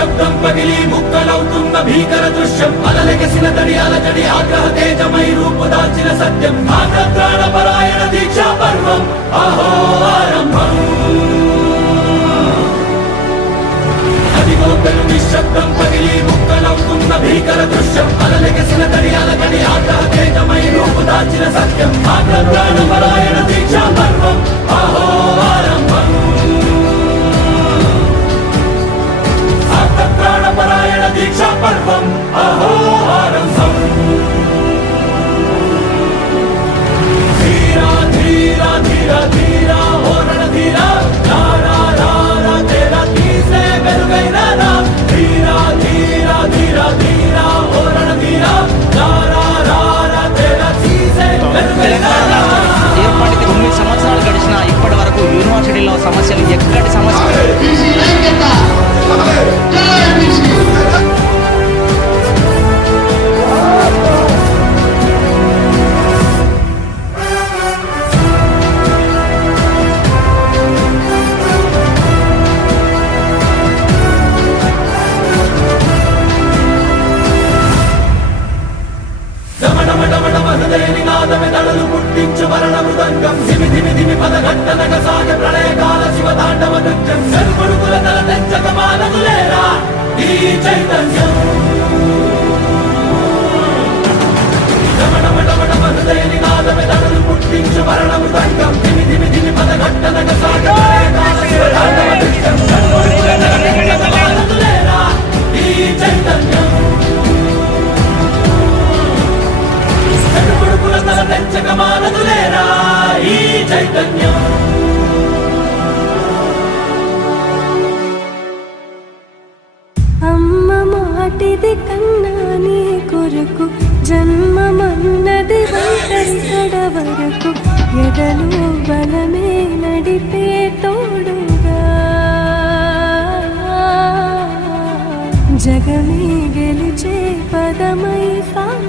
నిశ్శబ్దం పగిలి ముక్కలవుతున్న భీకర దృశ్యం అలలెగసిన తడి అలజడి ఆగ్రహ తేజమై రూపు దాల్చిన సత్యం ఆగ్రత్రాణ పరాయణ దీక్షా పర్వం అహో ఆరంభం అదిగోపెను నిశ్శబ్దం పగిలి ముక్కలవుతున్న భీకర దృశ్యం అలలెగసిన తడి అలజడి ఆగ్రహ తేజమై రూపు దాల్చిన సత్యం ఆగ్రత్రాణ పరాయణ దీక్షా పర్వం అహో ఆరంభం ప్రాణపరాయణ దీక్షా పర్వం అహో ఆరంభం ధీరా ధీరా ధీరా ధీరా ఓ రణధీరా రారా రారా తేరా తీసే వెలుగైనా ధీరా ధీరా ధీరా ధీరా ఓ రణధీరా రారా రారా తేరా తీసే వెలుగైనా ఏర్పాటుకి 9 సంవత్సరాలు గడిచిన ఇప్పటి వరకు యూనివర్సిటీలో సమస్యలు ఎక్కడి సమస్యలు నినాదమెదడలు పుట్టించు మరణ మృదంగం ధిమి ధిమి ధిమి పదఘట్టనగ సాగ ప్రళయకాల శివ తాండవ నృత్యం సరుకొడుకుల తల తెచ్చక మానదులేరా ఈ చైతన్యం డమడమడమడమ హృదయ నినాదమెదడలు పుట్టించు మరణ మృదంగం ధిమి ధిమి ధిమి పదఘట్టనగ సాగ ప్రళయకాల శివ తాండవ నృత్యం సరుకొడుకుల తల తెచ్చక మానదులేరా ఈ చైతన్యం తల తెచ్చక మానదులేరా ఈ చైతన్యం అమ్మ మాటిది కన్నా నీ కొరకు జన్మమన్నది వంటరికడ వరకు ఎడలు బలమే నడిపే తోడుగా జగమే గెలిచే పదమై సాగ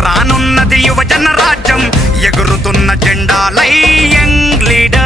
రానున్నది యువజన రాజ్యం ఎగురుతున్న జెండాలై యంగ్ లీడర్